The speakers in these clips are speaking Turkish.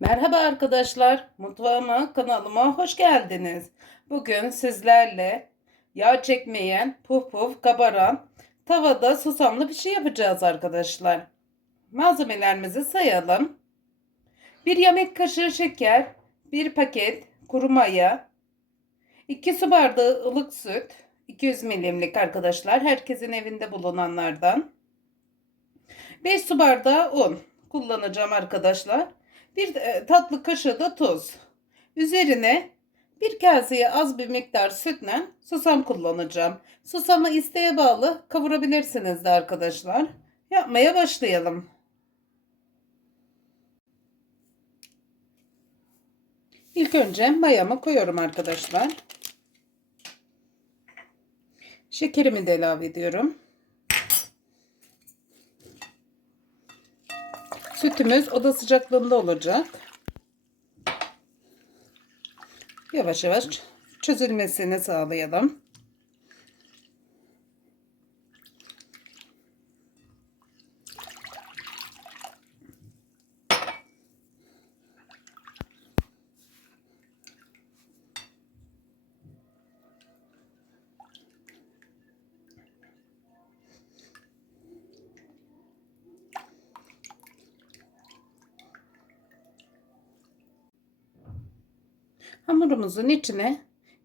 Merhaba arkadaşlar, mutfağıma, kanalıma hoş geldiniz. Bugün sizlerle yağ çekmeyen, puf puf kabaran, tavada susamlı bir şey yapacağız arkadaşlar. Malzemelerimizi sayalım. Bir yemek kaşığı şeker, bir paket kuru maya, 2 su bardağı ılık süt, 200 milimlik arkadaşlar, herkesin evinde bulunanlardan. 5 su bardağı un kullanacağım arkadaşlar. Bir e, tatlı kaşığı da tuz. Üzerine bir kaseye az bir miktar sütle susam kullanacağım. Susamı isteğe bağlı kavurabilirsiniz de arkadaşlar. Yapmaya başlayalım. İlk önce mayamı koyuyorum arkadaşlar. Şekerimi de ilave ediyorum. Sütümüz oda sıcaklığında olacak. Yavaş yavaş çözülmesini sağlayalım. Hamurumuzun içine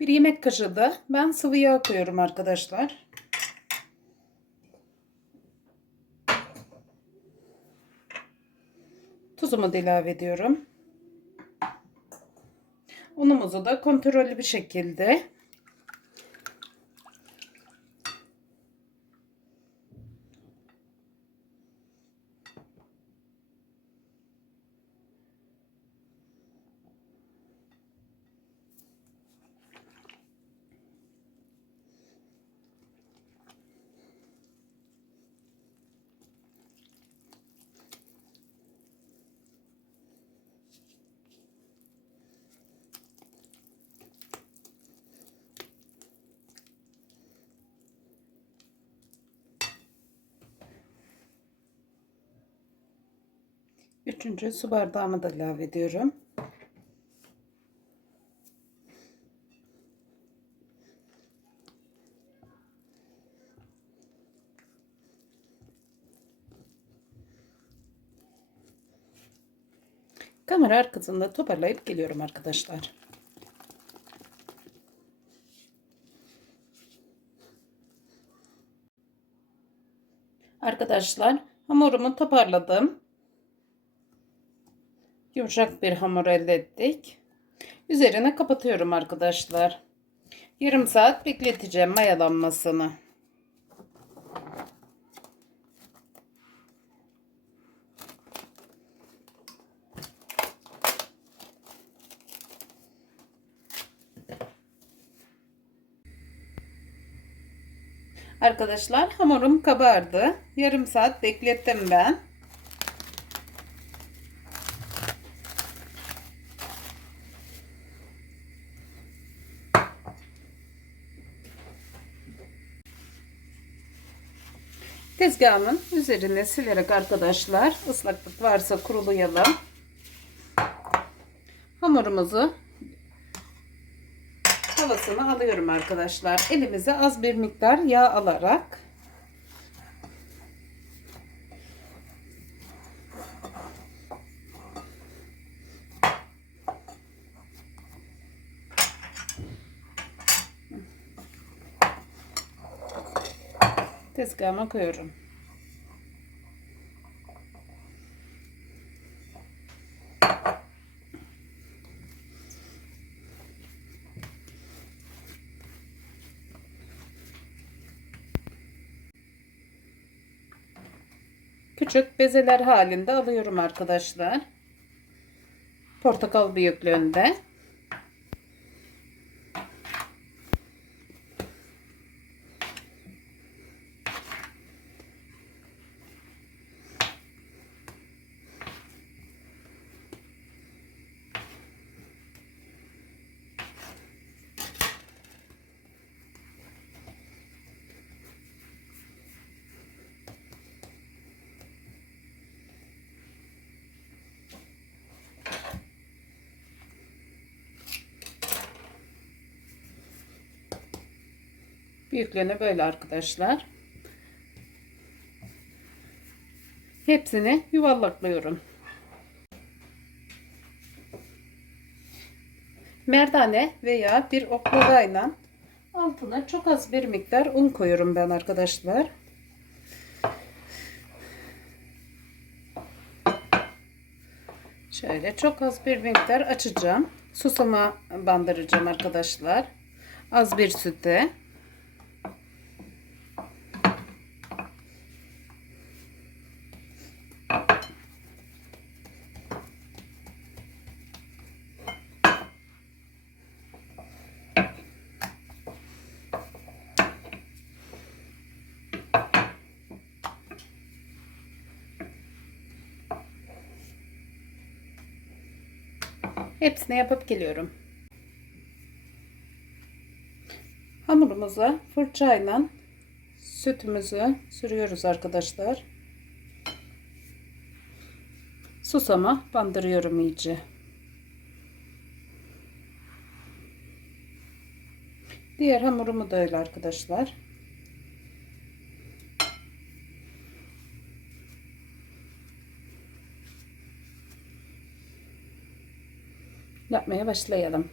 bir yemek kaşığı da ben sıvı yağ koyuyorum arkadaşlar. Tuzumu da ilave ediyorum. Unumuzu da kontrollü bir şekilde Üçüncü su bardağımı da ilave ediyorum. Kamera arkasında toparlayıp geliyorum arkadaşlar. Arkadaşlar hamurumu toparladım. Yumuşak bir hamur elde ettik. Üzerine kapatıyorum arkadaşlar. Yarım saat bekleteceğim mayalanmasını. Arkadaşlar hamurum kabardı. Yarım saat beklettim ben. Tezgahımın üzerine silerek arkadaşlar ıslaklık varsa kurulayalım. Hamurumuzu havasını alıyorum arkadaşlar. Elimize az bir miktar yağ alarak tezgahıma koyuyorum. Küçük bezeler halinde alıyorum arkadaşlar. Portakal büyüklüğünde. Büyüklüğünü böyle arkadaşlar. Hepsini yuvarlaklıyorum. Merdane veya bir oklavayla altına çok az bir miktar un koyuyorum ben arkadaşlar. Şöyle çok az bir miktar açacağım. Susama bandıracağım arkadaşlar. Az bir süte. Hepsini yapıp geliyorum. Hamurumuza fırçayla sütümüzü sürüyoruz arkadaşlar. Susama bandırıyorum iyice. Diğer hamurumu da öyle arkadaşlar. Yapmaya başlayalım.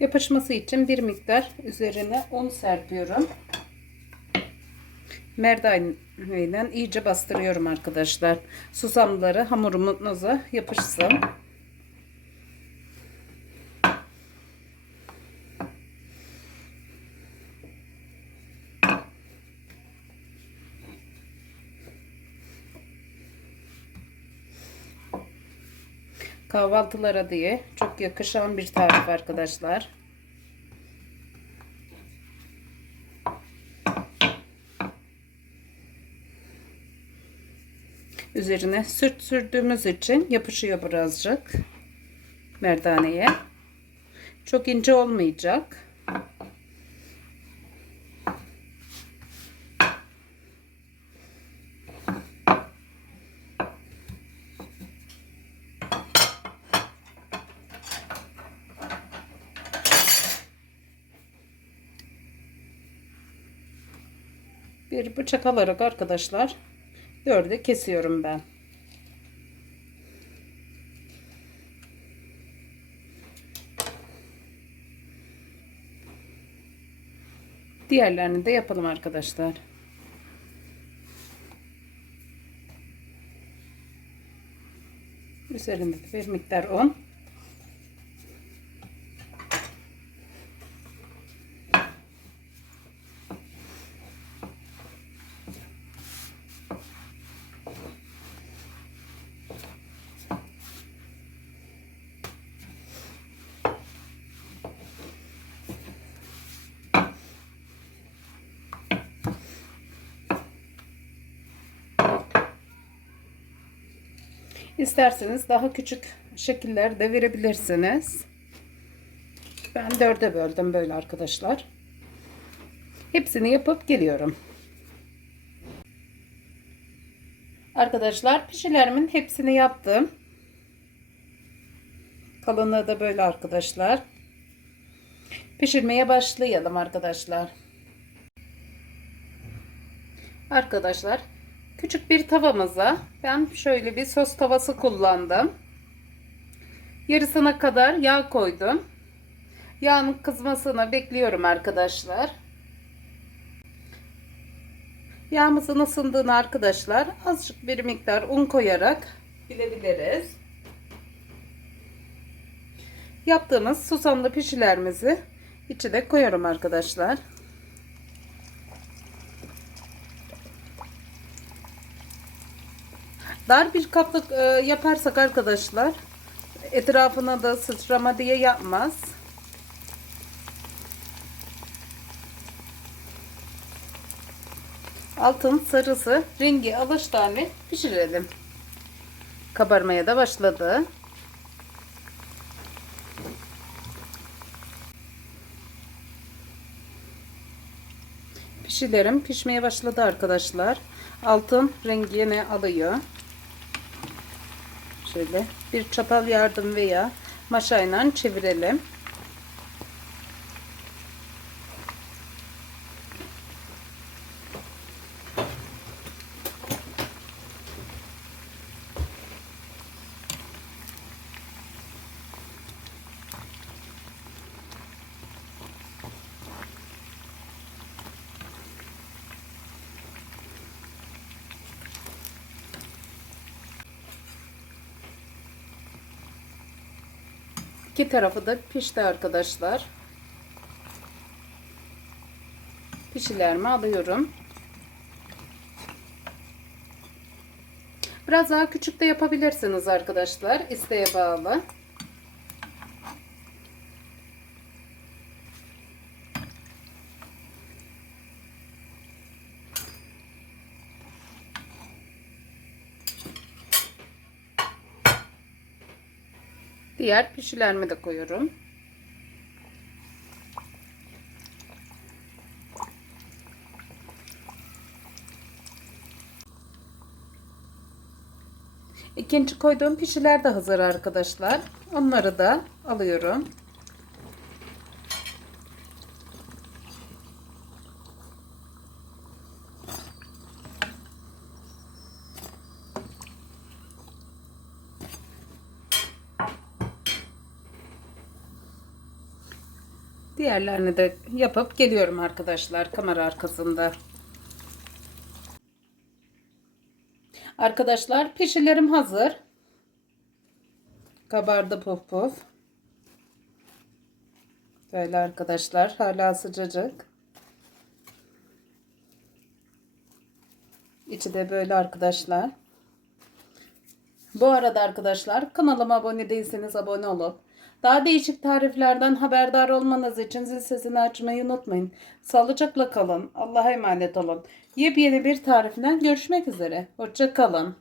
Yapışması için bir miktar üzerine un serpiyorum. Merdaneyle iyice bastırıyorum arkadaşlar. Susamları hamurumuza yapışsın. Kahvaltılara diye çok yakışan bir tarif arkadaşlar. Üzerine süt sürdüğümüz için yapışıyor birazcık merdaneye. Çok ince olmayacak. Bir bıçak alarak arkadaşlar dörde kesiyorum ben. Diğerlerini de yapalım arkadaşlar. Üzerinde de bir miktar un. İsterseniz daha küçük şekiller de verebilirsiniz. Ben dörde böldüm böyle arkadaşlar. Hepsini yapıp geliyorum. Arkadaşlar pişilerimin hepsini yaptım. Kalınlığı da böyle arkadaşlar. Pişirmeye başlayalım arkadaşlar. Arkadaşlar Küçük bir tavamıza ben şöyle bir sos tavası kullandım. Yarısına kadar yağ koydum. Yağın kızmasını bekliyorum arkadaşlar. Yağımızın ısındığını arkadaşlar azıcık bir miktar un koyarak bilebiliriz. Yaptığımız susamlı pişilerimizi içine koyuyorum arkadaşlar. Dar bir kaplık e, yaparsak arkadaşlar etrafına da sıçrama diye yapmaz. Altın sarısı rengi alış tane pişirelim. Kabarmaya da başladı. Pişilerim pişmeye başladı arkadaşlar. Altın rengi yine alıyor. Şöyle bir çatal yardım veya maşayla çevirelim. İki tarafı da pişti arkadaşlar. Pişilerimi alıyorum. Biraz daha küçük de yapabilirsiniz arkadaşlar. İsteğe bağlı. Diğer pişilerimi de koyuyorum. İkinci koyduğum pişiler de hazır arkadaşlar. Onları da alıyorum. Diğerlerini de yapıp geliyorum arkadaşlar kamera arkasında. Arkadaşlar pişilerim hazır. Kabardı puf puf. Böyle arkadaşlar hala sıcacık. İçi de böyle arkadaşlar. Bu arada arkadaşlar kanalıma abone değilseniz abone olup daha değişik tariflerden haberdar olmanız için zil sesini açmayı unutmayın. Sağlıcakla kalın. Allah'a emanet olun. Yepyeni bir tarifle görüşmek üzere. Hoşça kalın.